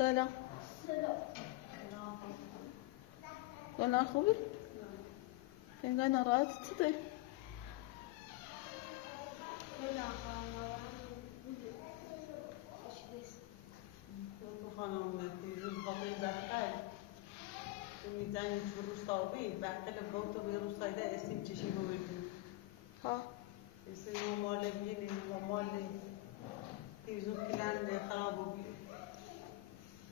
سلام. کلا خوبی؟ انگار ناراحت شده. خانم دیروز خاطر دفتر میزنی تو روستاوی وقتی لبگاه تو به روستایده اسیم چشی رو بگیم ها اسیم مال بینی مال دیروز کلند خراب و بید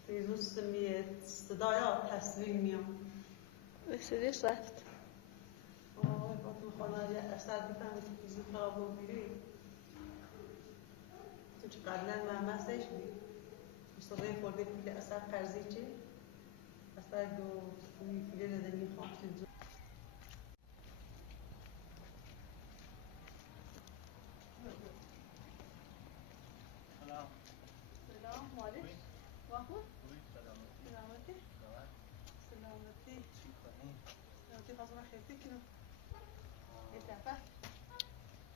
دیروز سمیه صدایا تصویر میام بسیدیش رفت آه با تو خانه یه اثر بفهمی که دیروز خراب و بیری تو چه قبلا محمد سیش بید مصطفی خورده پول اثر قرضی چه؟ اثر گو پول ندنی خواه سلام مالک واقعا سلامتی سلامتی سلامتی خواستم خیلی کنم یه دفعه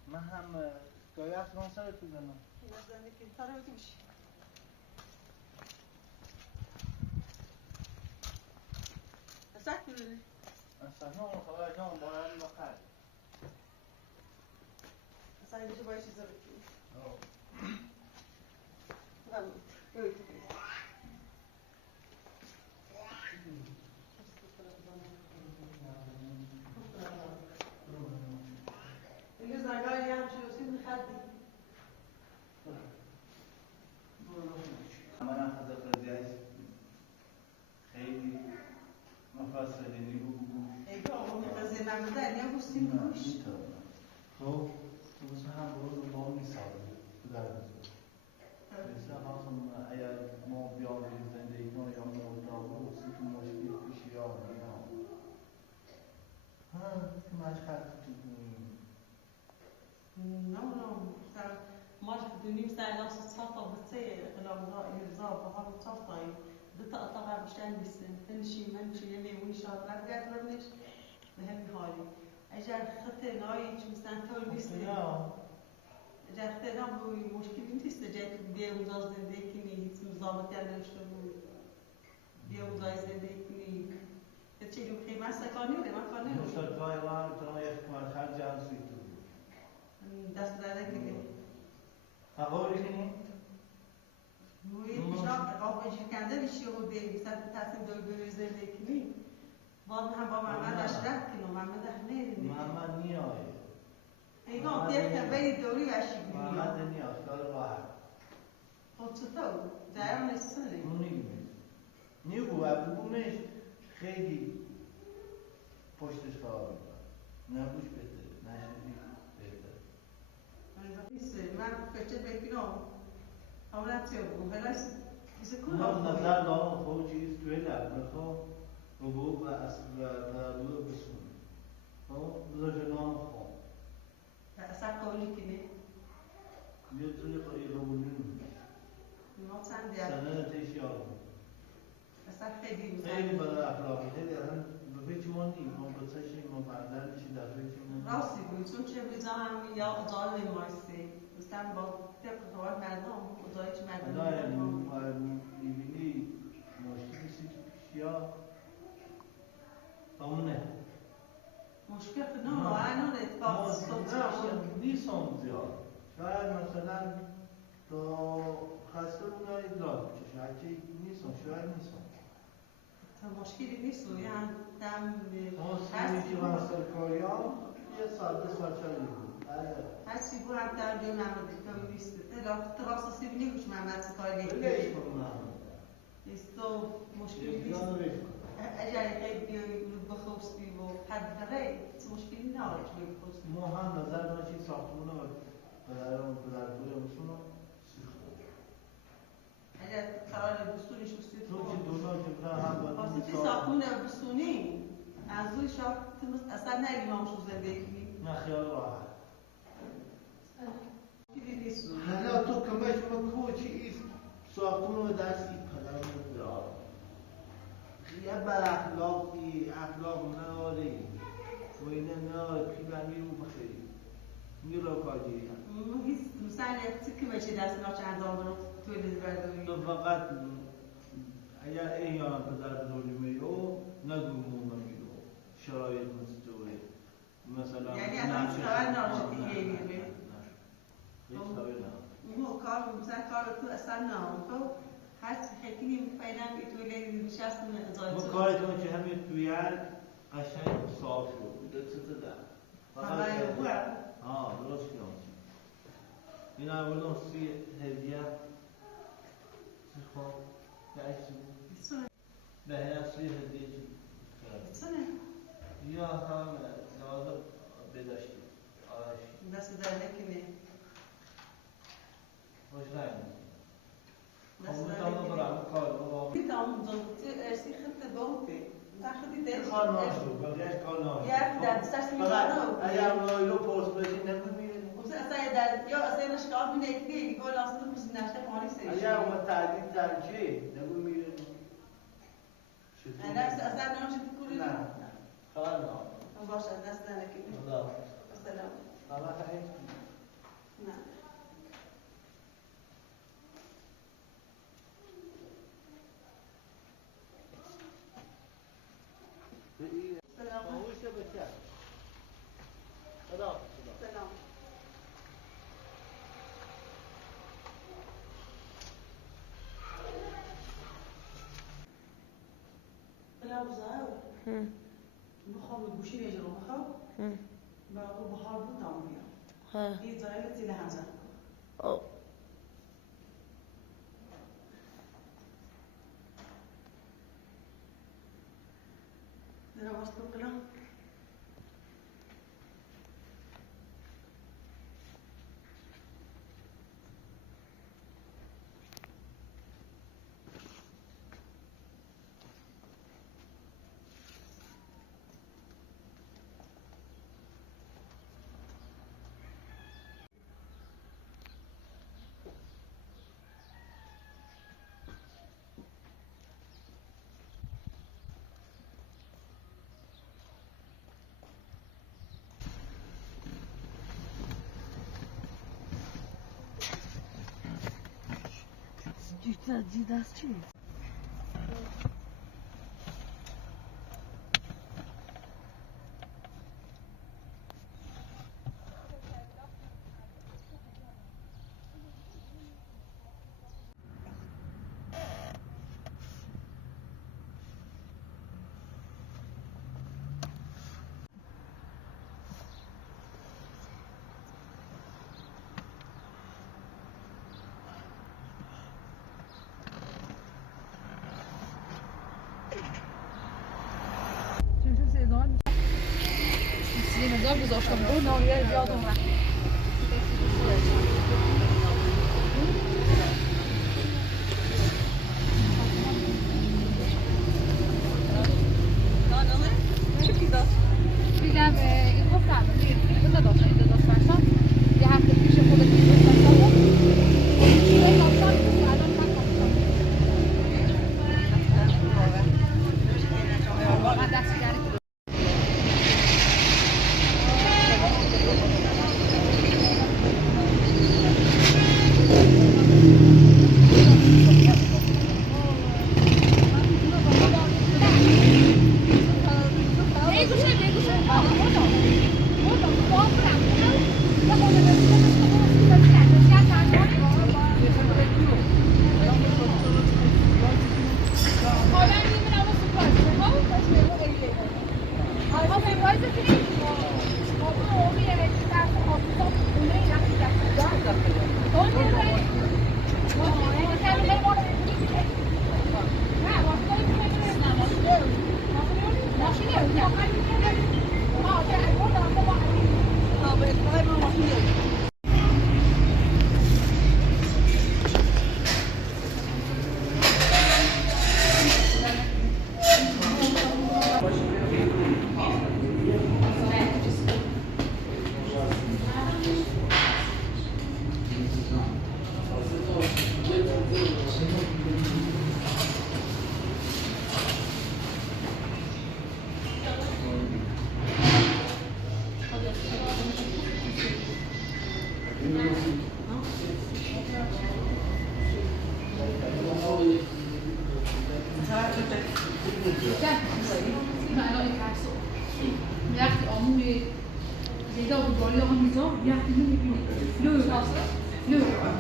من هم گاهی از سرت بزنم نزدنی که تاره بودی بشی اصلا کنونی اصلا خواهد جان باید بخیر اصلا اینجا باید چیزا بکنی بگوی تو کنی اینجا زنگاری هم شروعی میخدی من حضرت رضیعش خیلی مفصلی نیرو بگوش ایگه آقا میخوازه نمیده یا بستیم بگوش خب تو بسه هم برو با میسازی تو در بزرگ بسه هم اگر ما بیامریم زندگی کنم یا مردابو سی تو مشکل پیشی ها میام که مشکل تو کنیم نمونم ماش بدونیم سعی نفس الصفة بتصير الأمضاء يرزاق وهذا الصفة بتقطع بشان بسن تنشي منشي يلي ويشات لا تقدرنيش بهم حالي اجر خطه نايج مثلا طول بيستي اجر خطه نبوي مشكلة انت استجيت بيه وزاز زندگی هیچ مزامت نداشته بود بيه وزاز زندگی تشيلي بخيمة سكاني ولا ما كاني مستقبل ما میتونم یک کمال خرج هم سویتو دست داده کنی قبول کنی؟ روی پیشنهاد قابل کنده میشه و به مثلا تصمیم داری بری زندگی کنی باز هم با محمد اشرف کنم محمد احمد محمد نیای ایگان دیگه بری دوری وشی کنی محمد نیاز کار راحت خب چطور؟ جایان نستنی اون نگیمید نیگو و بگومش خیلی پشتش خواهد میکنم نبوش بهتره نشنی بهتره من فکر بکنم اولت بگو هلاش کسی کنم من نظر دارم خود چیز توی لبنه حقوق و تدابیر بسون بذار جنام خون اصلا قولی کنی یه جوری قبولی نمیشه ما چند سنه تیشی آقا اصلا خیلی خیلی برای اخلاقی خیلی اصلا به پیچ ما نیم ما بسشیم ما پردر میشیم در پیچ ما راستی بود چون چه بزنم یا ادال مایستی مثلا با طبق خواد مردم خدای چه مردم نه میبینی مشکلی سی پیشیا همونه مشکل نه الان اتفاق نه نیستم زیاد شاید مثلا تا خسته اونها ادراک بشه شاید نیستم شاید نیستم مشکلی نیست و یعنی دم هستی که من سرکاری ها یه سال شاید بود هستی بود هم در جو نمده که نیست تو راست بینی کش محمد سکاری لیش کنم نیست تو مشکلی نیست اگر خیلی بیایی رو بخواستی و حد داره مشکلی نداره که بخواستی ما هم نظر داشتیم ساختمون رو پدرپوی همشون رو اگر قرار بستونیش بستید تو که دولا که برای هم باید واسه ساختمون بستونی از روی شاید اصلا نگیم همشون زندگی نه خیال راحت حالا تو کمش مکو چیز ساختمون رو دستی پدر رو یه بر اخلاق نداری و اینه نداری پیبرمی رو بخیری میرو کاجی مثلا چی که بشه دست ناچه اندام رو توی لیز برداری تو فقط اگر احیانا پدر بزرگی میرو نگو مونا میرو شرایط مستوره مثلا یعنی اصلا خبر نباشه دیگه میره هیچ خبری نه اون کار مثلا کار تو اصلا نه تو هر چی خیلی پیدا که تو لیلی نشست من ازای ما تو کارتون که همین توی قشنگ صاف شد دست ده همه خوبه درست کنم این آوردم سی هدیه خب یه عکسی بود بسونه به هر سی هدیه چی بسونه یا هم لازم بداشتی آرش دست در نکنه خوش رنگ دست در خب نکنه برام کار رو میتونم زنده ارسی خط بانکه تاخدی دست کار نشد بقیهش کار نشد یا در دستش میکنم اگر لایلو پرس بشی نمی‌میره اصلا در یا اصلا اشکال بینه که دیگه گل اصلا بس نشته مالی سرش اگر اومد تعدید در چی نمی‌میره انا اصلا نمیشه تقولی نه کار نه باشه دست در نکنه خدا السلام خبر خیلی نه سلام سلام سلام زاو بخوام گوشی نجرم بخوام باقي بحار بطعم فيها ها هي زايلتي لهذا او انا وصلت له دیده است چی؟ نظام گذاشتم اون ناریه زیاد اومد میگم این گفتم اینجا داشتم اینجا داشتم یه هفته پیش خودت این داشتم چیه داشتم که الان من داشتم من دست کرد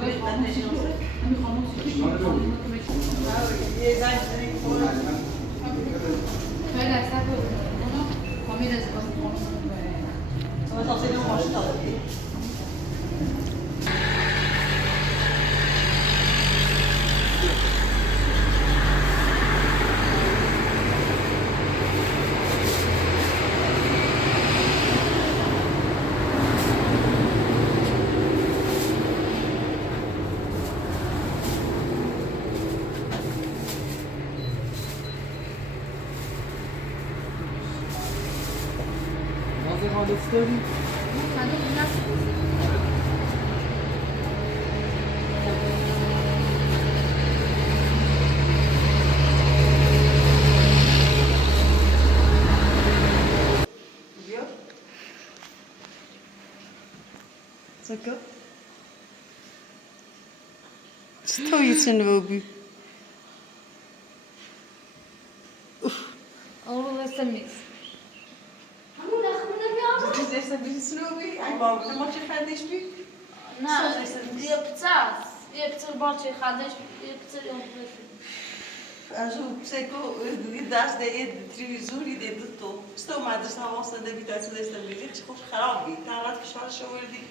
یه زنگ بزنید فوراً. خیلی اصلا اونو کامیل از باز شما تا سیدون ماشین داده نازه حالت داری؟ بیا سکر چطوری سنوبی اونو لسه میز Dit is een beetje snoepie. Ik wou een motje gaan dit nu. نه یه پساس یه پسر باچه خادش یه پسر اون Als u psycho die das de televizori de tutto. Sto ma da sta vostra debitazione sta lì. Ci خوش خراب بی. تعالت فشار شوردی.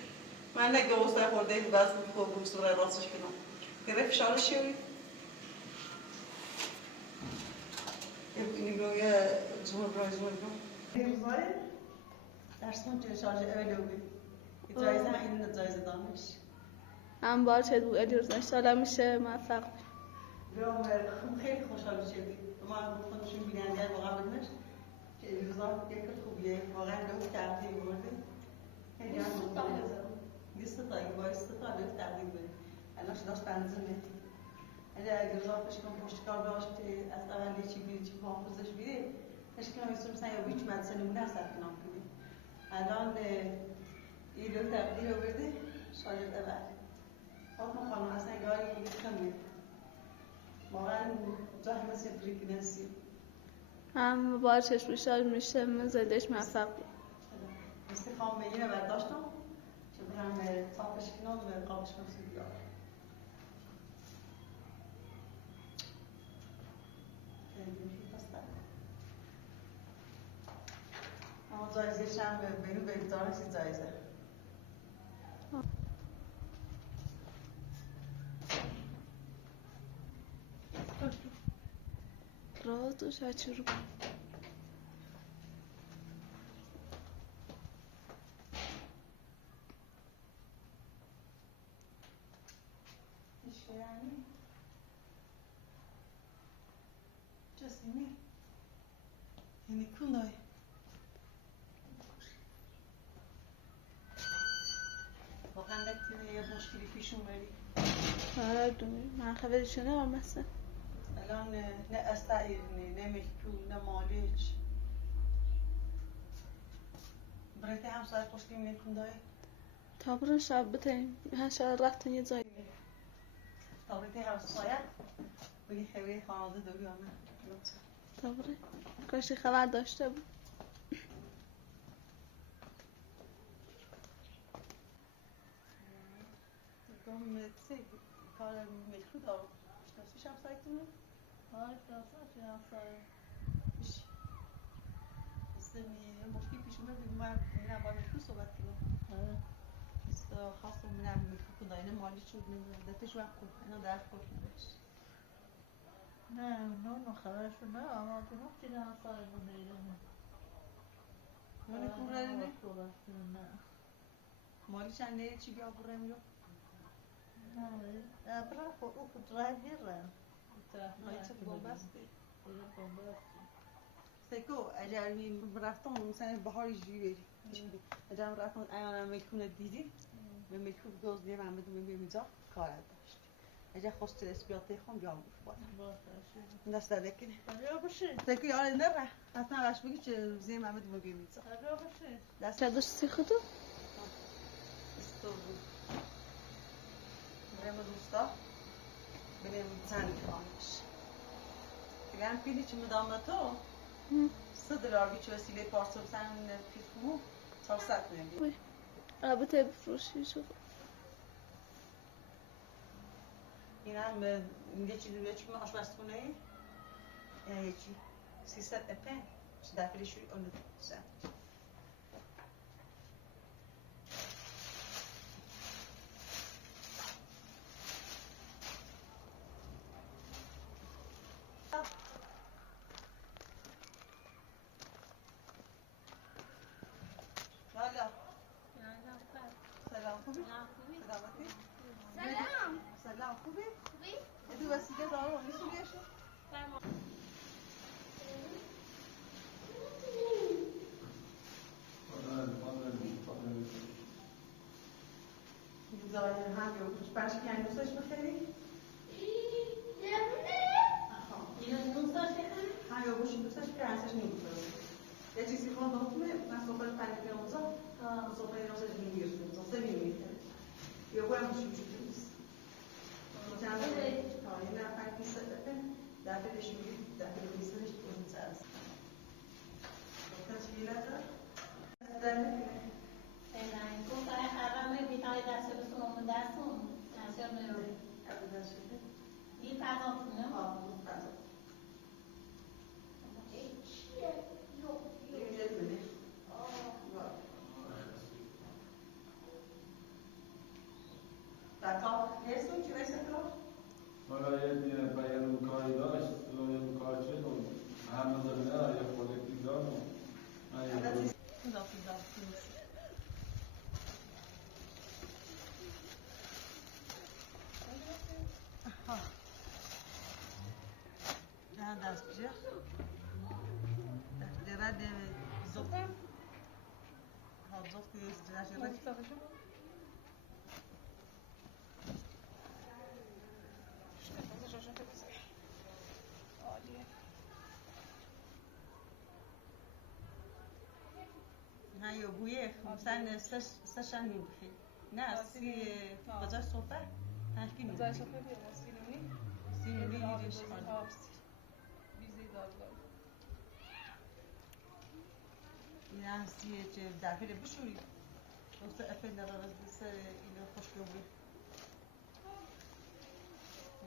من نگه واسه خورده این باز میخوام صورت راستش کنم. گرفت فشار شوی. این روی زور. درسون چه شارژ اولی. جایزه این جایزه دانش. هم باشه دو الیوز انشالله میشه موفق بیام خیلی خوشحال شدیم. ما خودشون بیننده واقعا بدنش. که روزا یک خوبیه واقعا لطف کردی بردی. خیلی تا باعث تا لطف کردی بردی. الان شداش بنزینه. اگه روزا پشکم پشتکار داشت از اولی چی بیری چی محافظش بیری. پشکم میسوم سعی و بیچ مدرسه نمونه سخت نام کنی. الان این لطف تبدیل رو برده شاید اول. ما خانم اصلا گاهی میگم واقعا زحمت سفری کنسی. هم باشش بیشتر میشه من زندش موفق مثل خام میگیره برداشتم چه برم صافش کنم و قابش کنم سیدیار اما جایزه شم بینو بگذارم سی جایزه راست و شچرو işveren Jasmine یعنی کندای واقعا نتیجه یه مشکلی پیش اومدی آره دونی من خبرشو ندارم مثلا الان نه استعیرنی نه مکتوب نه مالج برایتی همسایت پشتی می کندای تا برن شب بتاییم هر شب رفتن یه جایی تا برایتی همسایت بگی خبری خانواده دوری آمد تا برن کاشی خبر داشته بود گم کار مکتوب دارم شناسیش همسایتونه؟ آره شناسه همسایه یه مشکلی پیش اومد من میرم با مکتوب صحبت کنم خواستم میرم مکتوب کندای مالی شد دتش وقت کن اینا درد کن نه خبرشو نه اما تو نفتی نه همسایه بوده من کورایی نه؟ نه مالی چنده چی بیا بره میرو؟ نه برای خود او خود رای بیرن مالی چه بومبسته؟ سیکو اگر رفتم مثلا بهاری جوی بری اگر رفتم ایانا میکنه دیدی به میکروب دوز دیم هم بدون میمیزا کار داشت اگر خواست اسپیاتی خون بیام باید دست در بکنه سیکو یاره نره حتما باش بگی چه زیم هم بدون میمیزا دست داشتی خودو؟ بریم روستا بریم زن خانش بگم پیلی چه مدام تو $100 بیچ وسیله پارسل سن پیشمو 400 میلیون البته بفروشی شد این هم یه چی آشپزخونه ای یه چی 300 اپن چی دفعه شوی اونو سن سلام خوبی؟ سلامتی؟ سلام خوبی؟ ادو وسیله داره اونی سوریشه؟ زاین هم یا کچھ پنج کی این دوستش بخیری؟ اینو دوست داشتی کنی؟ هم یا گوشی دوستش که انسش نمی‌کنه. یه چیزی خواهم دارم من صبح پنج پیاموزا صبح ایرانش میگیرم زاسته می‌میره. یا باید گوشی دوست. چند تا این نفر پیست بده دفعهش میگه دفعه پیستش اون سرس. تشکیل داره. نه گفت برای حرام بیتای دست بسون دستون نشون می‌روی. این پذاف نه؟ اون پذاف. حالا یه بیان کاری داشت یه کار چه کنم هم نظر یا خود پیزا کنم دست بشه در ده زوفه ها زوفه جناش هاي ابويا مثلا سشان يبخي ناس بجاي صوفه هاشكي زای سفره بیارم سینونی يديش بیزی دادگاه ناس يجي دافع بشوري وصل أفين درجة بس إلى خوش قوي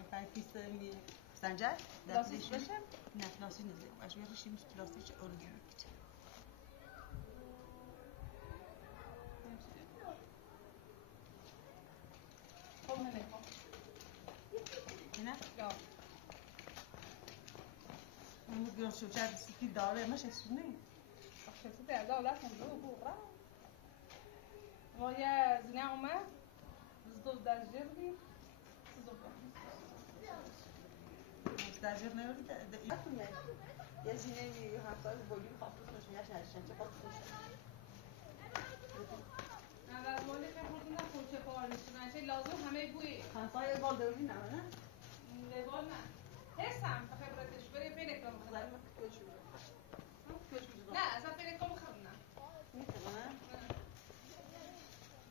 مكان كيسمي سنجر لاسیش بشه؟ نه لاسی نزدیک باشه یه خیلی لاسیش اولویت خب نمیخوام نه یا اون گل شوچه سیتی داره ماشه سونه شفتی در دولت نمیده و بورا و یه زنه اومد زدود در جردی مستاجر نمیدی یه زینه یه هفته بولی خاطر خوش میاد شش چه خاطر اول مولی که خودتون خوچه پارشون چه لازم همه بوی خانسای بال دوری نه نه لبال نه حسم خبرتش بری بین کم خدای نه اصلا بین کم خدنا میتونه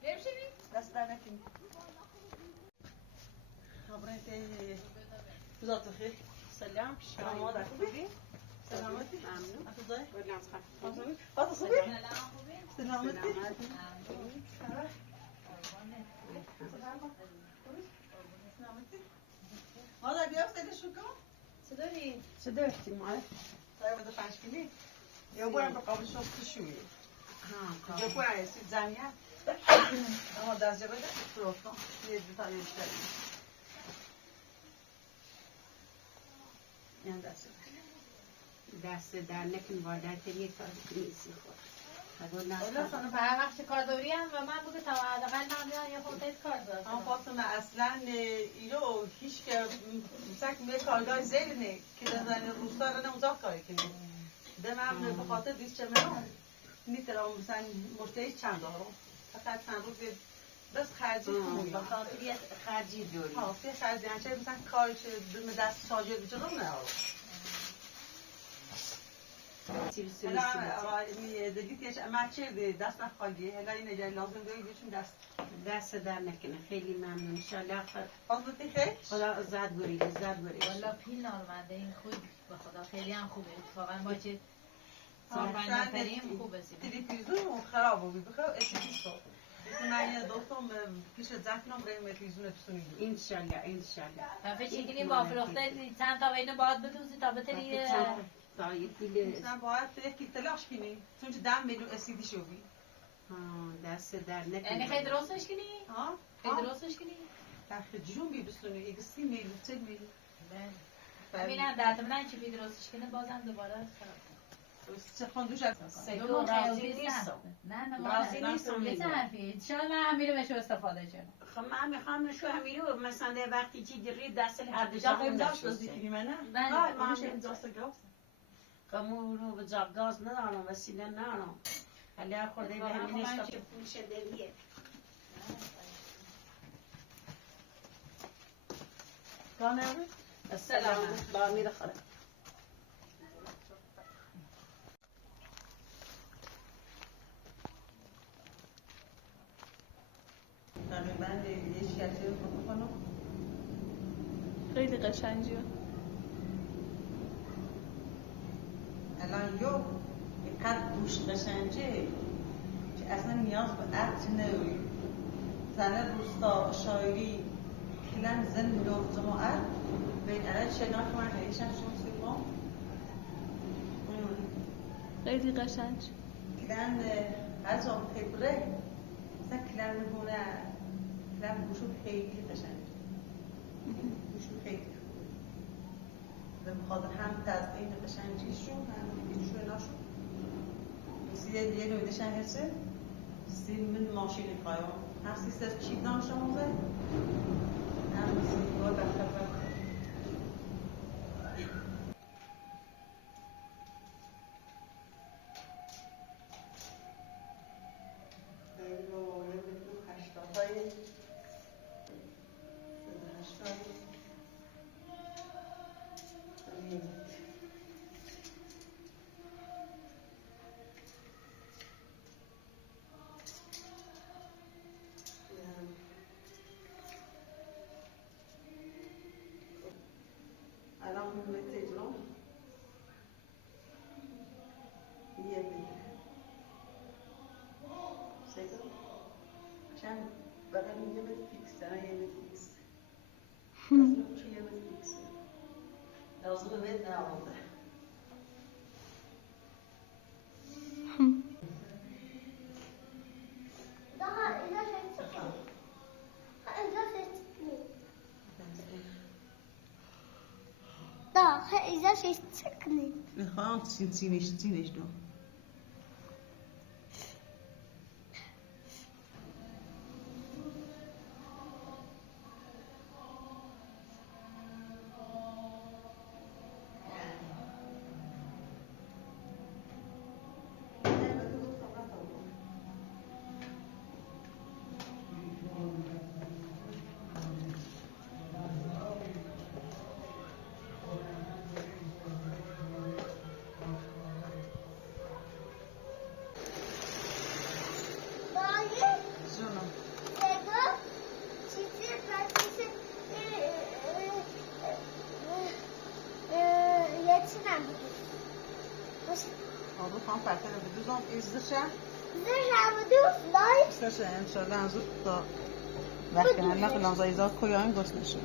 بمشینی دست در نکنی خبرت بذات خیر سلام شما در خوبی سلامتی ممنون افضل ممنون خاطر خوبی سلامتی مادر بیا سید شو کن چطوری؟ چطوری مادر سایه بده 5 کیلو یا باید قابل شست شویی جو باید سید زمینه اما دست جبه ده فروتان یه دوتا یه بیشتری این دست در نکن وادت یه کار کنیسی خود حالا سانو برای وقت کار دوری هم و من بوده تا حداقل من بیان یه خودت کار دارم اما فاطمه اصلا ایرو هیچ که مثلا که کارگاه زیر نه که در روستا رو نموزا کاری کنه دمم به خاطر دیست چه منو میترم مثلا مشتری چند دارم فقط چند روز بس خرجی کنم با خاطر یه خرجی دوری ها فی خرجی انچه مثلا کارش به دست شاجر بچه رو نه هلا دیگه ما چه دست نخواهی هلا این جای لازم داری بهشون دست در نکنه خیلی ممنون انشالله آزادی خیر خدا زد بری لذت بری والا پیل نارمده این خوب به خدا خیلی هم خوبه اتفاقا با چه 4-5 نفریم خوبه سیده تلویزیون خراب بود بخواه اتفاقی میتونن دوستم پیش زکنم بریم تلویزیون بسونیم انشالله انشالله فکر کنی با فروخته چند تا اینو باید بدوزی تا بتری تا یکی نه باید یکی تلاش کنی چون 10 میلیون اسیدی شوی دست در نکنه یعنی خیلی درستش کنی؟ ها خیلی درستش کنی؟ تاخیر جون بی بسونی یک 30 میلیون 10 میلیون ببینم در من چی بی درستش کنه بازم دوباره چه خواندوش از سکو راضی نیستم نه راضی نیستم یه طرفی چرا من همیرو بهشو استفاده کنم خب من میخوام نشو همیرو مثلا وقتی چی دری دست هر دو جا جا داشت بازی کنی من نه بله، من من دست گاز کمو رو به جا گاز ندارم وسیله ندارم ولی خورده به همین است که پولش دیگه کانه السلام با میره خاله تقریبا یه شکلی رو بکنم خیلی قشنگیه. الان اینقدر گوش قشنگه که اصلا نیاز به عطر نداری زنه روستا شاعری کلن زن لوف جماعت بین الان شناخت من هیشن شون سیبام خیلی قشنگ. کلن هزار خبره مثلا کلن هونه کلن گوشو خیلی قشنگ گوشو خیلی به خاطر هم تزیین قشنگیشون هم دیگه‌شون ناشون یه نویدشن هسته سی من ماشینی خواهیم هم سیستر چیپ دانشم موزه هم سیستر بخیر بخیر الان من تجربه یه بیه سیگل چند بقیه یه بیت فیکس دارن یه بیت فیکس لازم چی یه بیت فیکس لازم بیت نبوده إذا شيء سكني میخوام سینش دو جونم آبو خواهم فرقه رو بدوزم ازدشه ازدشه انشالله انزو تا وقتی هنه خلان زایزا کویان گست نشون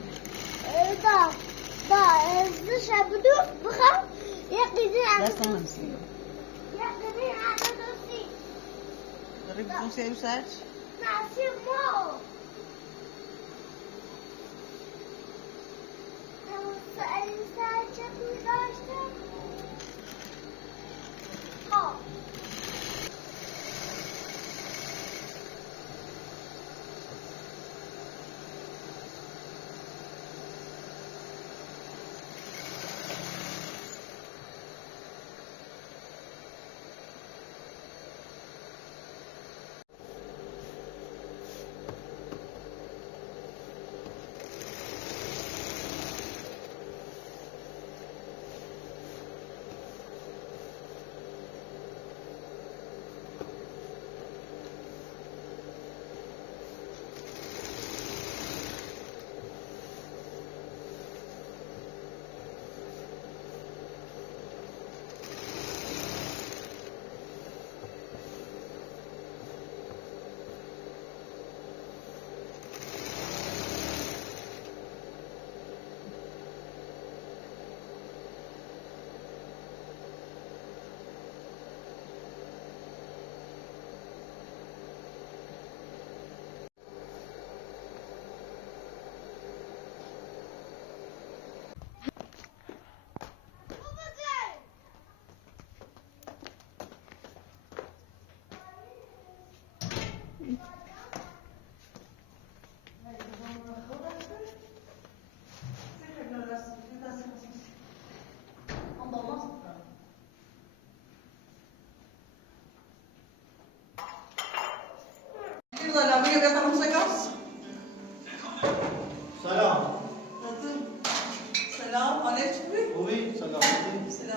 دست من سیم داری بدون سیرو سرچ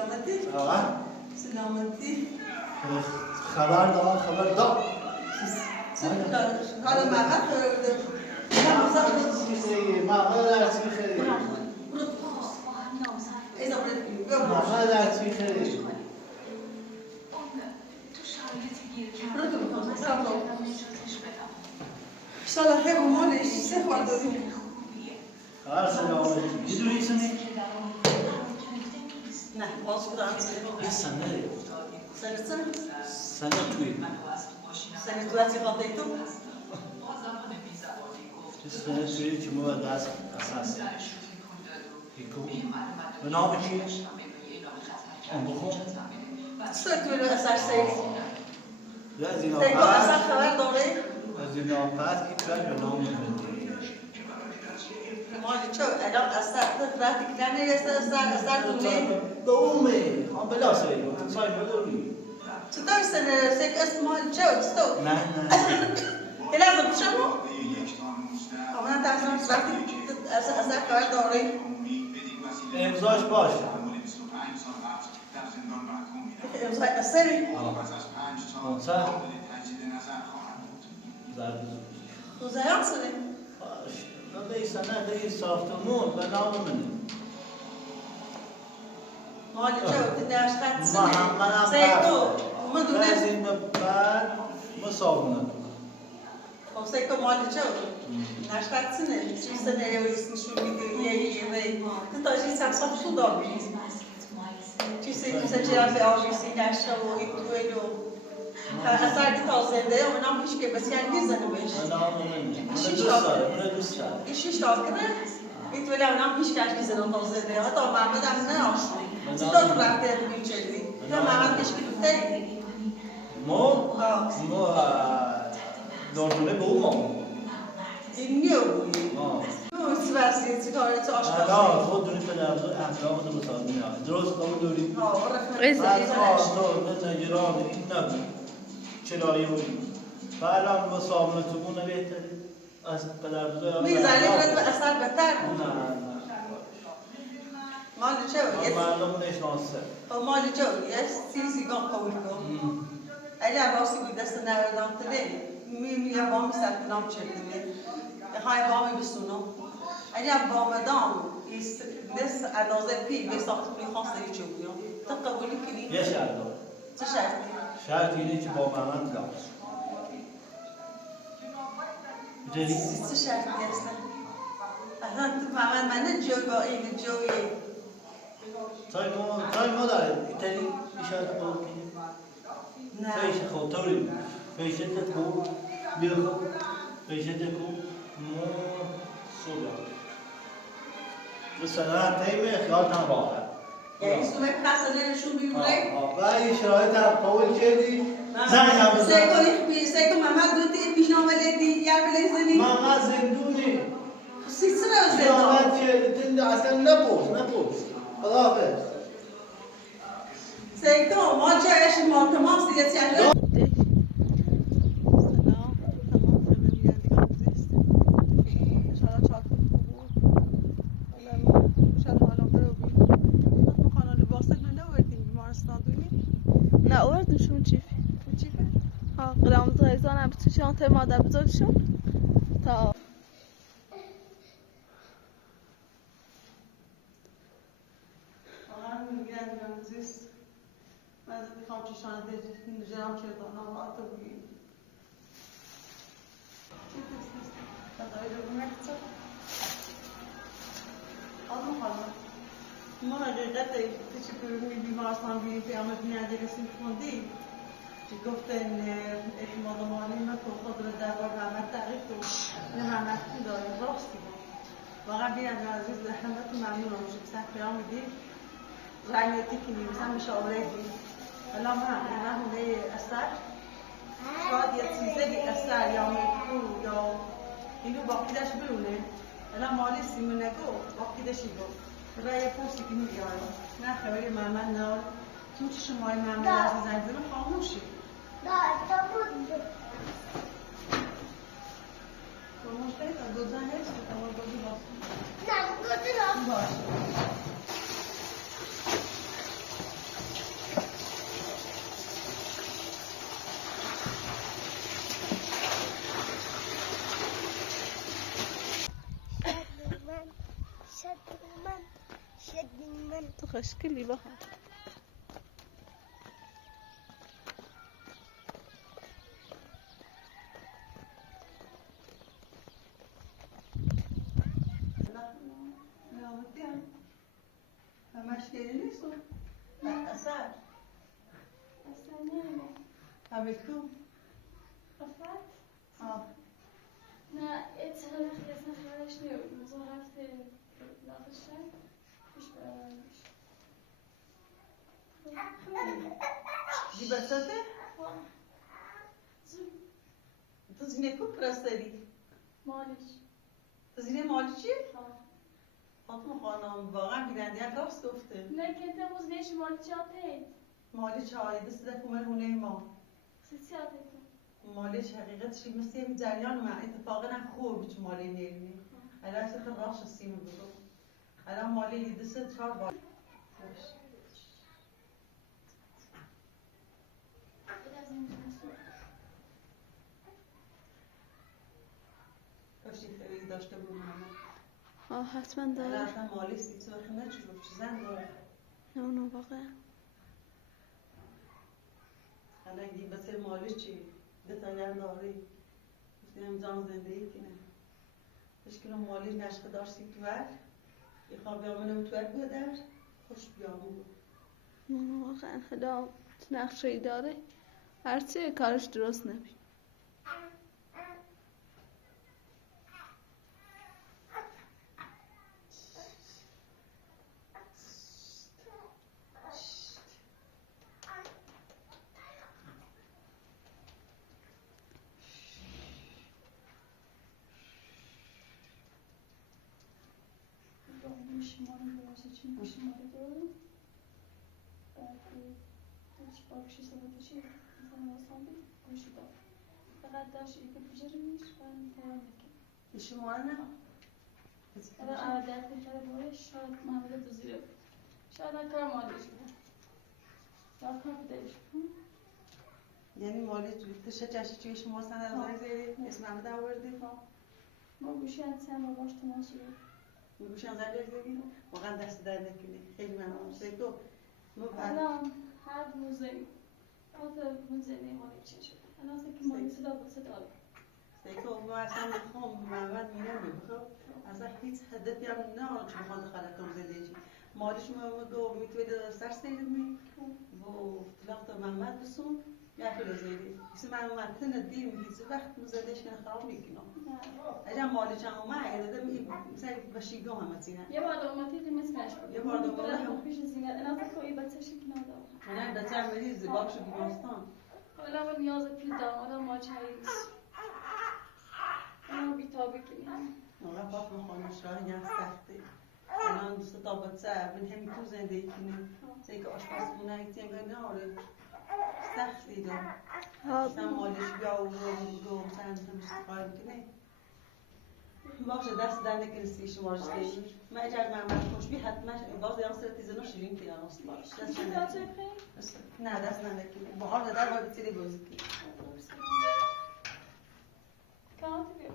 سلامتی آه سلامتی خبر دار حالا محمد خورده محمد در چی خیلی اینا برد محمد در چی خیلی سالا خیلی مالش سه خواه داریم خبر سلامتی میدونی سنی؟ نه باز کدام یه سنه سنه توی سنه تو هستی خواهده تو سنه توی که ما دست اساس هیکو به نام چیه؟ اون بخون سه توی رو اثر سیری از این سیگو اثر خبر داره از این آفت که توی به نام بندی مالی چو الان اثر رفتی کنه اثر دونه دومه هم بلا سری سای مداری چطور سنه سیگ اسم مالی چو چطور نه لازم بشمو آمدن درستان رفتی اثر خبر داره امضاش باشه امضای اثری منصح زرد خوزایان سنه نه سنه ساختمون به نام منه مالی چو تداش خد سنه منم سیگو از مدونه این به بعد مساومه خب سیگو مالی چو نشخد سنه چی سنه یه اسمشون میده یه تو تاشی سمسا تو داری چی سیگو سچه رفت آبیسی نشتا و این تویلو اثر که تازنده اونم پیش که بسیار میزنه بهش به نام منه دوست داره این شیش تا کنه این تویل اونم پیش که میزنه تازنده حتی محمد هم نه آشنی چطور رفته بیچلی تو محمد پیش که دوتری ما دردونه به اون این نیو بودی اون سواستی کارت آشکار نه خود دونی پدر بزرگ اخلاق دو مساوی نه درست قبول داریم رضا بعد آستان من نگران این نبود چرایی بودیم و الان مساومتمون بهتری از پدر بزرگ میزنی برد به اثر بهتر نه مالی چه مردم نشناسه مالی چه یه چیزی گام قبول کن اگر راستی بود دست نردم تده میگه بامی سرکنام چرده های بامی بسونم اگر بامدام دست اندازه پی به ساختمونی خواسته چه بودیم تو قبولی کنی؟ یه شرط داره چه شرطی؟ شرط اینه که با محمد لبس میدونی؟ چه شرطی هستن؟ اصلا تو محمد منه جوی با این جوی تای ما داره ایتالی شرط باید کنی؟ نه فیش خود طوری فیشت کو بیا خود فیشت کو مو صدا تو سنت تیمه خیال تن راحت یعنی سومه پسنه نشون بیونه؟ و یه شرایط هم قول کردی زنگ هم بزن سیکو محمد دوتی پیشنامه لیدی یا بلیزنی؟ محمد زندونی سیسره و زندان محمد کردی اصلا نپوز خدا حافظ سیکو ما چهش ما تمام سیدی چهره نه آوردمشون چیفی ها قلم رایزانم به تو شانته مادر بزرگشون تا ما حقیقت چی که بیمارستان بینیم که آمد نیازی رسیم خوندی که گفتن اعتماد مالی من تو خود رو دربار محمد تعریف کن نه محمد کی داره راستی بود واقعا بیان عزیز همه تو ممنون هم شد سخت پیام میدیم رنگیتی که میمیسن مشاوره دیم الان من هونه اثر شاید یه چیزه بی اثر یا میکو یا اینو باقیدش برونه الان مالی سیمونه گو باقیدشی گو رای پوستی که میگیارم نه خبری محمد نه تو چه شمای محمد از زنجیرم خاموشی خاموش کنید تا دو زن هست که تمام بازی باست باشه تو خوشگلی بهار. همش گلی نیستم اصلا نمی‌دونم. همه کم افراد؟ آه نه اتحاد اصلا خبرش نبود. مزاحمت ناخشن خوش برامش. دی بساته؟ تو زینه کو پرستاری؟ مالش. تو زینه مالی چیه؟ ها. فاطمه خانم واقعا بیننده راست گفته. نه که تموز نیش مال چاته. مالی چای دست در کمر هونه ما. سیاته تو. مالش حقیقتش مثل یک جریان من اتفاقا خوب بیچ مالی نیرمی. الان اصلا خیلی راش سیم بگو. الان مالی دست چهار بار. کاشی خیلی داشته بود ماما. حتما الان داره. اصلا مالی سیت سرخ نچود چیزن داره. نه اونو واقعا. الان دی بسر مالی چی؟ دتایر داری. گفتم جان زندگی کنه. تشکیل مالی نشخ داشتی تو ور. یه خواب بیامونم تو ور بودر. خوش بیامون. اونو واقعا خدا نقشه‌ای داره. هرچی کارش درست نبید. Mishmani vosich mishmani doro. Hiç bakışı sabatışı insan olsam bir koşuda. Fakat daş ilk pijirmiş ben devam ettim. işim var ne? Ama adet bir kere böyle şart mamule düzüyor. Şart kar maliş bu. Bakar değiş. یعنی مالی تشه چشی چیش ما سن از اسم همه در آوردی؟ ما گوشیان سم و باش تماشی. میگوشم زن بردی؟ واقعا دست در نکنی. خیلی ممنون. سیکو الان هر موزه حتی موزه نمایی چشه. الان که مالی صدا بود صدا. سیکو ما اصلا میخوام محمد میرم بخوام اصلا هیچ هدفی هم نه چه بخوام دخالت کنم زندگی مالش ما گو میتوید سر سیدمی و وقت محمد بسون یکی زیدی اسم محمد تن دیر میگیز وقت مزدش کنه خراب میکنم اجا مالش هم ما ایده مثلا بشیگو هم مثلا یه بار دوماتی قیمت مش بود. یه بار دوماتی هم پیش زینت. الان فکر بچه‌ش که نداره. نه بچه‌م ولی زیباکشو بیمارستان حالا من نیاز پیل دارم. حالا ما چایی نیست. من بیتابه کنیم. واقعا فاطمه خانم شاه یه سخته الان دوست تا بچه من همین تو زندگی کنیم سیک آشپزخونه ایتیم نه آره سختی دارم مثلا مالش بیا و مثلا همش کار میکنه باشه دست در نکنستی شما رو شدید من اجر محمد خوشبی حتما باز یام سر تیزنو شیرین که یام است باش نه دست در نکنی بحار در باید تیلی بازی کنی کانتی بیا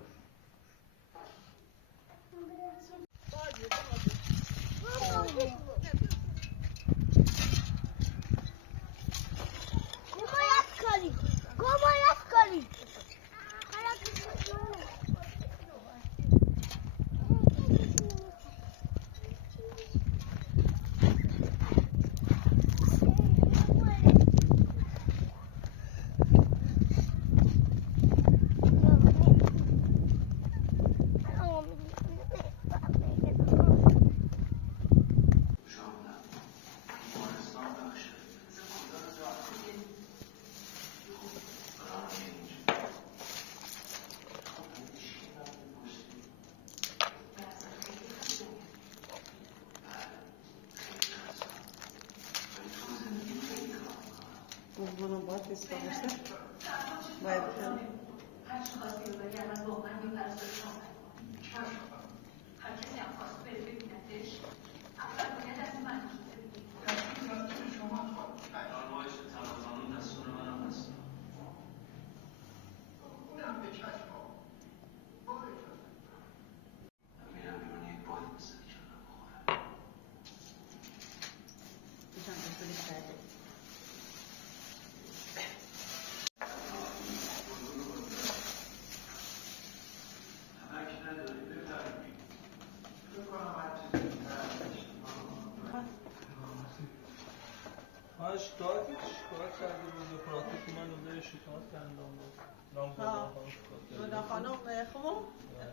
bunun bahçesi kalırsa vay bakalım. شکایت کردی بود یا پراتیک من روزه شکایت کردم نه خانم خوب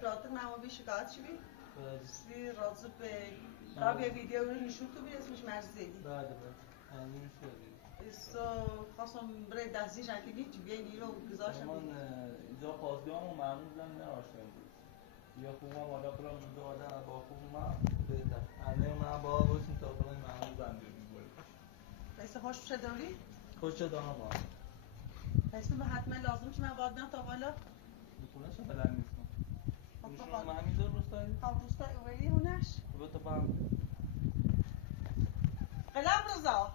پراتیک من بی شکایت چی بی؟ سی راضی به قبل یه ویدیو رو نشون تو بی اسمش مرزیدی بله همین شدی ایسا خواستم برای دستیش اکیدی چی بیایی نیرو گذاشتم من اینجا خواستگاه و معمول زن نراشتم بود یا خوبم حالا برام بوده آدم با خوب من بهتر همه من با باشیم تا برای معمول زن بیرون بود ایسا خوش بشه دوری؟ خوش شد آنها با ایسا به حتما لازم که من باید بیام تا بالا میتونش بلند نیستم روشون من همین دار روستایی؟ هم روستایی اولی هونش؟ بتا با هم قلم رضا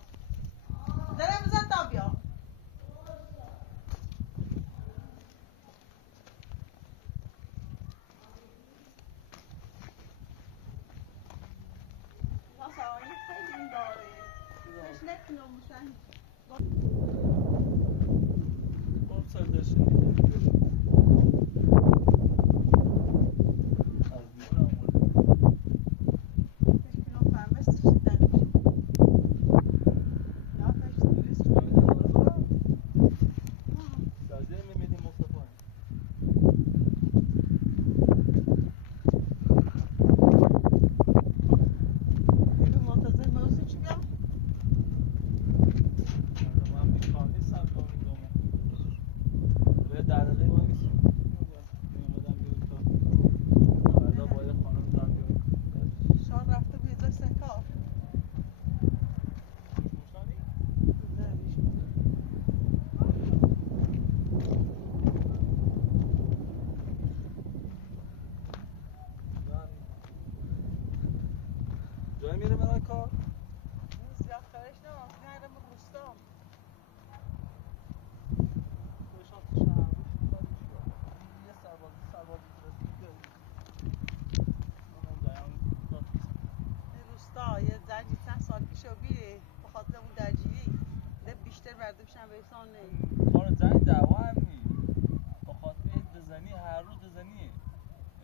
درم بزن تا بیا مسائل خیلی داره کش نکنم مشان خب سردشتی میره برای کار؟ زیاد خرش نماز نیرم به روستا خوشم تو شهر یه سربازی ترسید بیایی این روستا یه درجی چند سال پیشو بیره به خاطر اون درجیری ده بیشتر مردم شن به احسان نی کار زنی دعوا هم نی به خاطر این دزنی هر رو دزنیه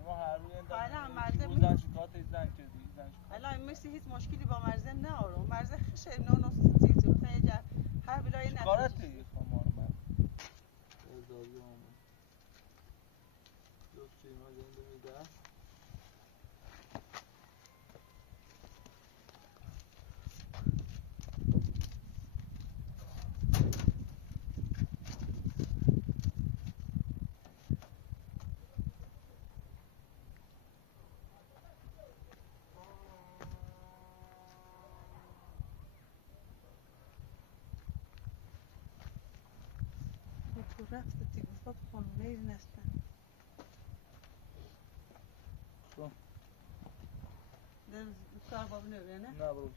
ما هر روی این زن شکایت زن کردی الان مثل هیچ مشکلی با مرزم ندارم مرزم خشه نانو چیزی مثلا هر بلای نفسی شکارتی خمار من ازایی آمون یک چی ما زنده میده تو رفت تیگوزات خانونه ای نستن شو در کار باب نویه نه؟ نه برو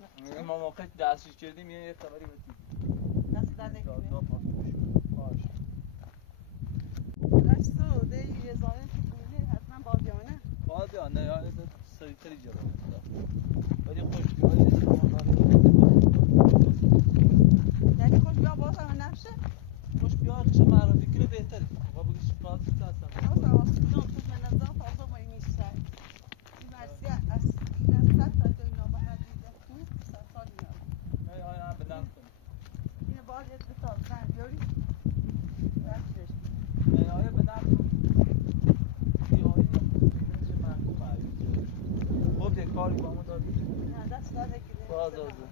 بسید ما موقع دستش کردیم یه خبری بسید دست داده کنه باش رستو ده یه زانه که بونه حتما بادیانه بادیانه یا سریعتری جلو ولی خوش یعنی خوش بیا باز هم نفشه؟ خوش بیار چه معرفی کنه بهتره و بگیش فاضی هستم باز هم واسه بیان تو من نظر فاضا مایی نیستن این مرسی از این از تا اینا با هر دیده کنه سال اینا نه آیا هم بدن کنی اینه باز یه بتا زن بیاری رفتش نه آیا بدن کنی آیا چه محکوم عویز خب یک کاری با ما دادی نه دست داده کنه باز آزه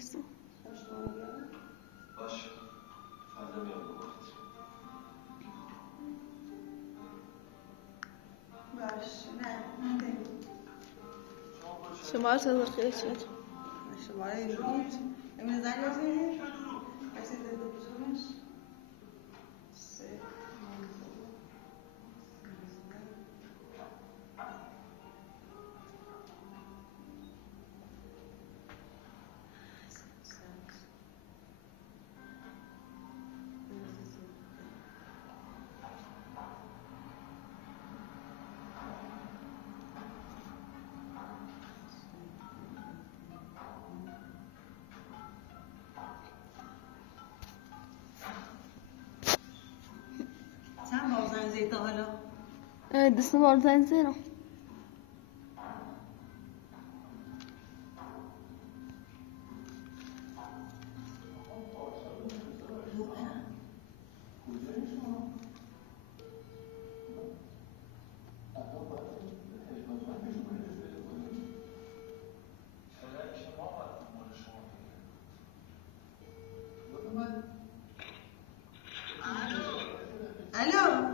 بسم باش فردا میام به وقت باش نه شما رو خیلی شد شماره هیچ امین زنگ بزنید کسی داده بزنش تا حالا؟ دست بار زنگ زیرم الو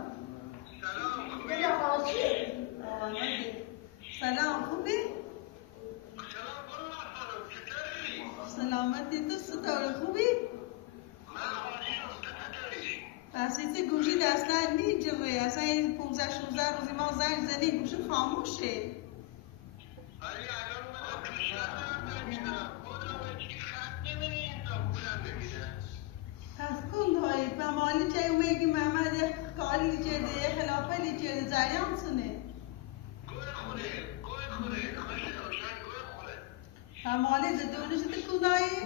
سلام خوبی؟ سلامتی تو ستاره خوبی؟ پس ایسی گوشی اصلا نیجره اصلا این 15-16 روزی ما زنگ زنی گوشی خاموشه پس کن های ممالی چه اومدی محمد کاری کرده خلافه کرده جریان سونه ممالی دونش کنایی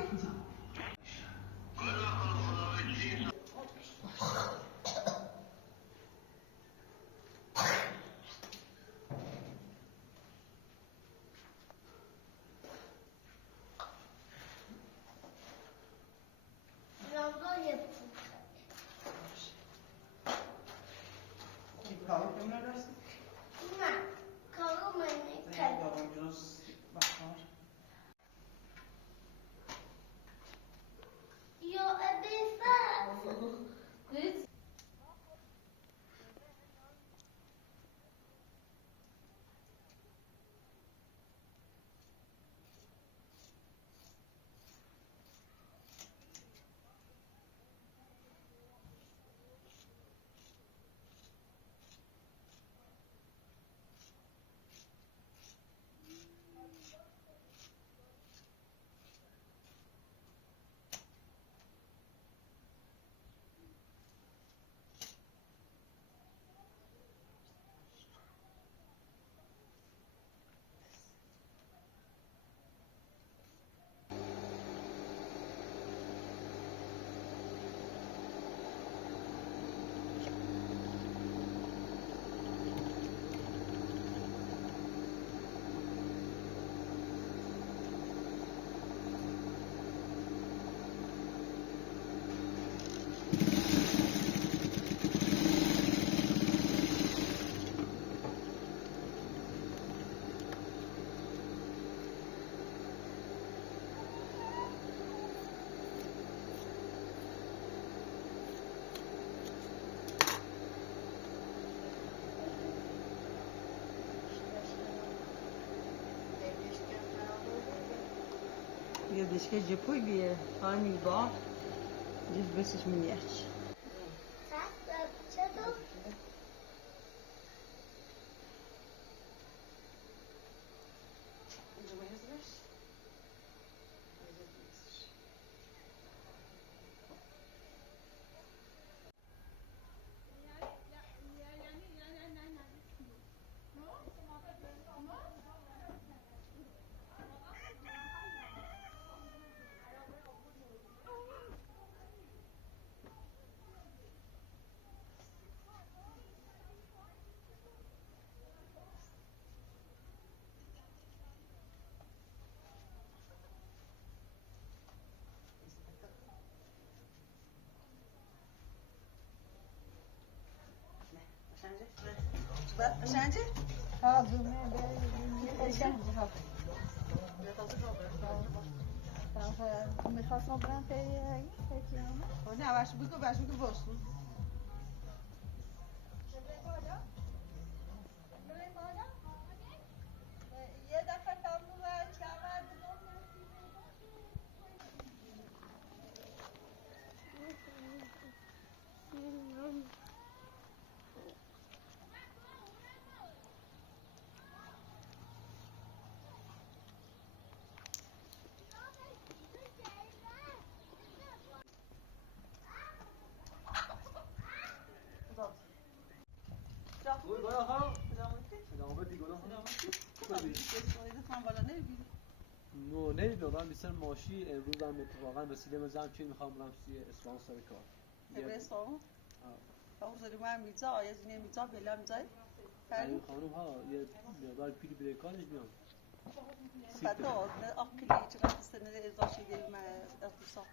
نه کارو من نکردم. یا ابیفت یه دیشکه جپوی بیه هانی با جز بسش میلیش چطور؟ بشنجه؟ ها دومه میخواستم برم پیش نه باش بگو باشون یه دفعه تابلو و چمد نو نمیدونم بیشتر ماشی امروز هم اتفاقا رسیده مزم چی میخوام برم سوی اصفهان سر کار. به اصفهان؟ بخوری من میزا یه دونه میزا بلا میزای این خانم ها یه مقدار پیری بریکانش میان فتا آقلی چقدر سنه ازاشی دیم اقتصاد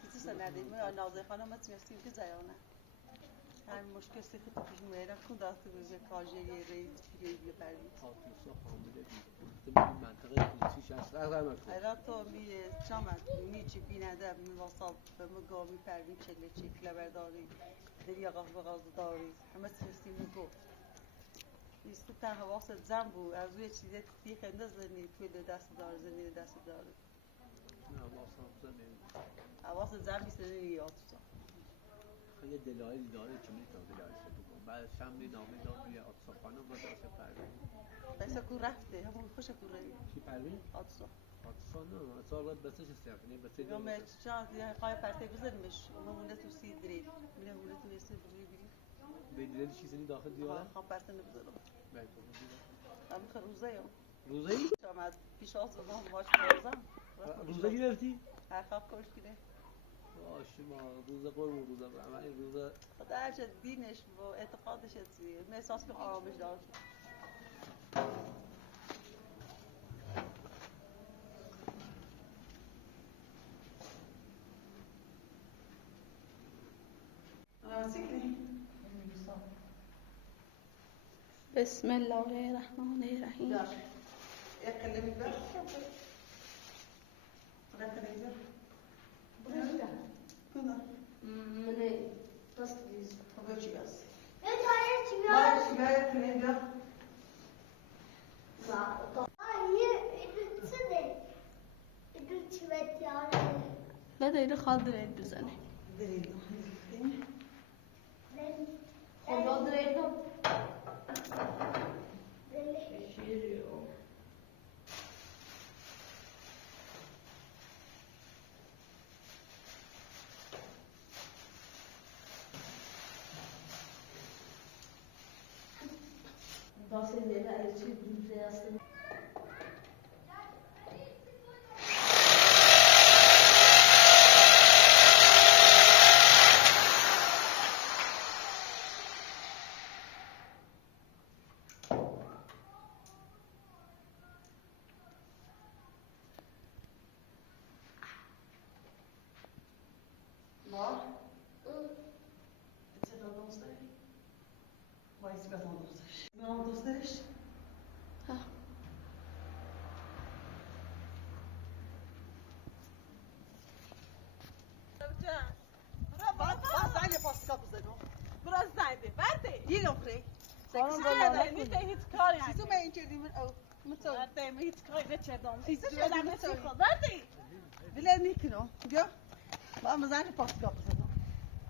چیزی سنه دیم یا نازه خانم مسیحسی که زیانه همین مشکل سخت پیش میاد کن داشته روزه کاجی رید پیری بپری آتوسا خامله بی منطقه کوچیش هست ایران تو می چامد می چی بیننده می واسط به مگا می پروین چله چکله برداری دریا غاز داری همه سیاسی میگو نیست تا حواست زن بود از روی چیزی تی خنده زنی توی دست دار زنی دست دار نه واسه زمین حواست زن بیسته نیات خیلی دلایل داره که میتونه دلایل بگم بعد شملی نامه داد روی آتوسا خانم با دست پروین بس کو رفته همون خوش کو رفته کی پروین آتوسا نه اصلا بسش استیقنی بسش یا مچ چا یا قای پرته بزنمش اونو تو سی درید میره اونو تو سی درید بدون چیزی داخل دیواره خب پرته نمیذارم بله هم روزه یا روزه ای شما پیش از ما باش روزه گرفتی هر خواب کش کنه شما روزه قربون روزه من این روزه خدا هرچه دینش و اعتقادش چیه من احساس کنم آرامش داشت بسم الله الرحمن الرحیم اقلمی بر من بس دیز خدا چی است یه تایه چی ما چی باید کنیم بیا چه ده ایدو چی باید یاره نداری خالدرید بزنی درید خدا دریدم Dosyć wiele rzeczy w jasnym. ما چه دوست داری؟ وای سپاسم دوست داشت. من دوست داشت. Biraz zaydı. Verdi. Yiyelim kırık. Sekiz kere nite hiç kar yani. Siz mi içerdin? Mutlu. Verdi mi hiç kar ne çedom. Siz Siz mi öyle mutlu? mi sıkı? Verdi. Bile ne kino? Gör. Ama zaten pas kapısı.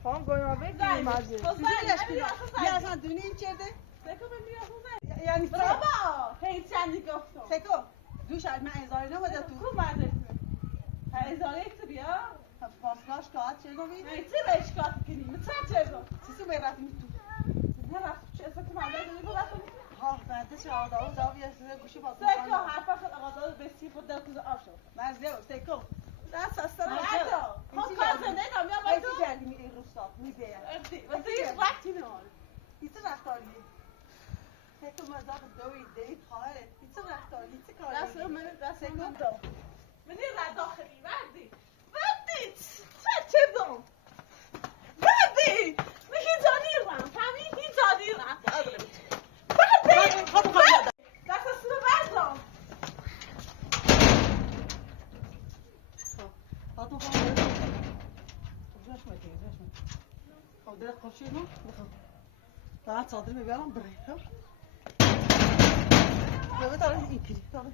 خواهم گویم بگیریم Zaydı. از این Zaydı. Biliyorsun Ya zaydı. sen düğünü içeride. Seko biliyorsun zaydı. Yani Bravo. Hiç kendi goftum. Seko. Duş alma enzarına mı da tu? Kum verdi. Ha ezare ettir ya. Paslaş kağıt çelo mi? Ne tire şkat gireyim. Sen çedom. Siz mi rafmi tu? Ne rafı çese kim aldı? Ne bu rafı? Ha ben de şey aldı. O da bir size kuşu bastı. Seko harfa kadar ağzı besi fıdda kuzu avşo. Ben ziyo Seko. Ders aslanım. Nerede? Kom kalsın ne dam ya Haydi bak. geldi mi Ruslar? Mi be ya? Wat is vakti ne var? İti raktari. Seko mazak دوی دی خواهره. İti raktari. İti kari. Nasıl mı? Nasıl Seko. mı? Meni la dakhli verdi. Verdi. Çeçedom. Verdi. Mi hizadiran. Fami hizadiran. Verdi. Dastasını verdim. Hatun falan. Uğraşma ki, uğraşma. O direkt koşuyor mu? Bakın. Daha çadır mı beğen bırak. Böyle tarafı ikili. Tamam.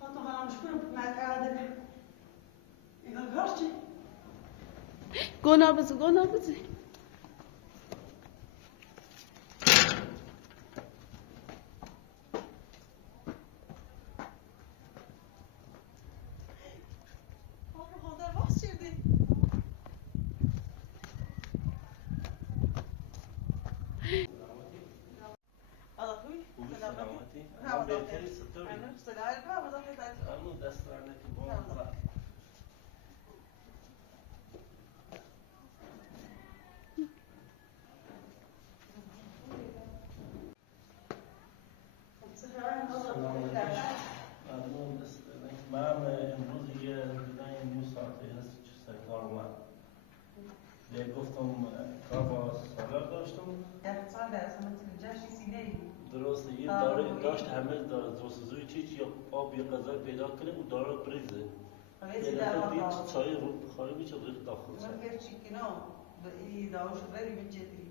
Hatun falan müşkül. Merkade. İnanıyorsun. گناه بزن Hatun kadar bas çirdi. سرنه که با هم زد. من امروز یه دیدن ساعتی هست چه سرکار اومد. یه گفتم کار با سالار داشتم. درسته یه داره داشت همه درستوزوی چیچ یا آب یا غذای پیدا کنه و داره بریزه. یه دفعه دید چای رو بخاری بیچه ریخت داخل من فکر چیکینا به این داوش بری بچتی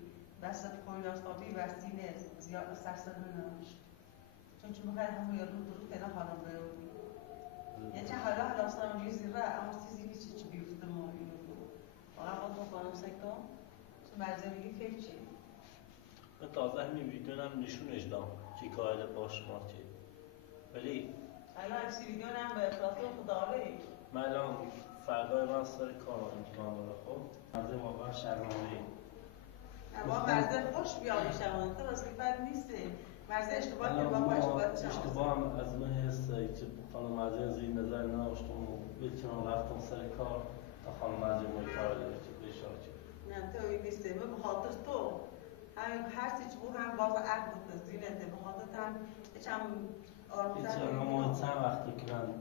بس کوی داستابی وسیله زیاد سرسر نمیشه. چون بخیر همون یارو درو پیدا خانم بیاری. یه چه حالا داستان ریزی را اما چیزی چی بیفته ما اینو واقعا خود خانم سکتا چه مرزمی فکر چی؟ من تازه همین ویدیو هم نشونش دام چی کاره باش ما چی ولی الان اکسی ویدیو هم به افراد داره من الان فردای من سر کار امتحان داره خب مرزه واقعا شرمانه با مرزه خوش بیامه شرمانه تو راست بد نیسته مرزه اشتباه که با اشتباه هم از من هست که خانم مرزه از این نظر ناشتم و بچنان رفتم سر کار تا خانم مرزه موی کار داره چه بشار چه نه تو این نیسته من بخاطر تو همین هر چیز بود هم باز عقد زینته بخاطر هم هم آرمتر الان ما چند وقتی که من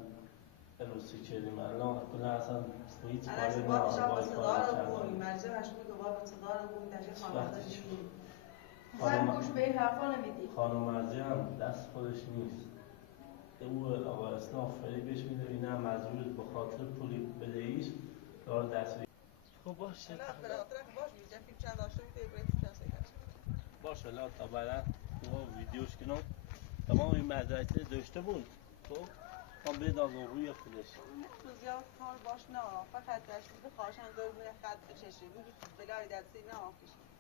روسی چریم الان کلا اصلا هیچ کاری نه باید شما صدا رو بگویی مرزه هشت بود و باید صدا رو بگویی تشکیل خانواده شدیم زن گوش به این حرفا نمیدی خانم مرزه هم دست خودش نیست او آقا اسلام فریبش میده این هم مجبور به خاطر پولی بدهیش داره دست خب باشه باشه الان تا بعدا ما ویدیوش کنم تمام این مدرسه داشته بود خب ما بدازم روی خودش زیاد کار باش نه فقط دستور خواهشان دور روی خط بچشی میگی بلای دستی نه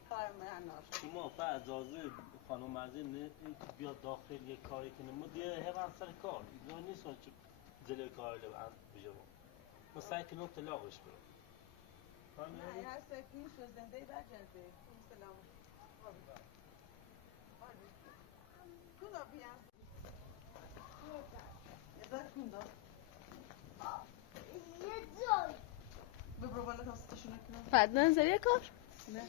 کار من ناشه ما فقط اجازه خانم مرزه نه بیاد داخل یک کاری کنه ما دیگه هم سر کار اینا نیست چه جلوی کار لبن بجوام ما سعی کنم طلاقش برم نه هر سکنی شو زنده برگرده سلام کدوم بیان ازت کدوم یه جای ببرو بالا تا ستشونه کنم بعد نظریه کار نه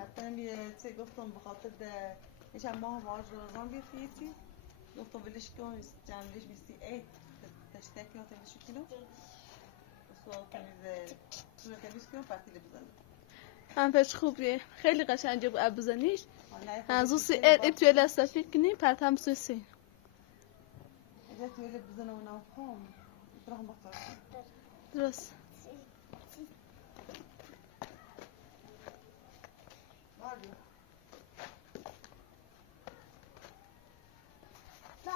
حتی چه گفتم بخاطر ده میشم ماه واج روزان بیفتی گفتم ولش کن جنبش بیستی ای تشتکی ها تنشو کنم سوال کنید سوال کنید کنم پرتیل بزنم هم پیش خوبیه خیلی قشنگه بود بزنیش هنزوسی توی لستفی کنی پرت هم سوسی اجا توی بزنم و نوخم تراهم بختار درست تا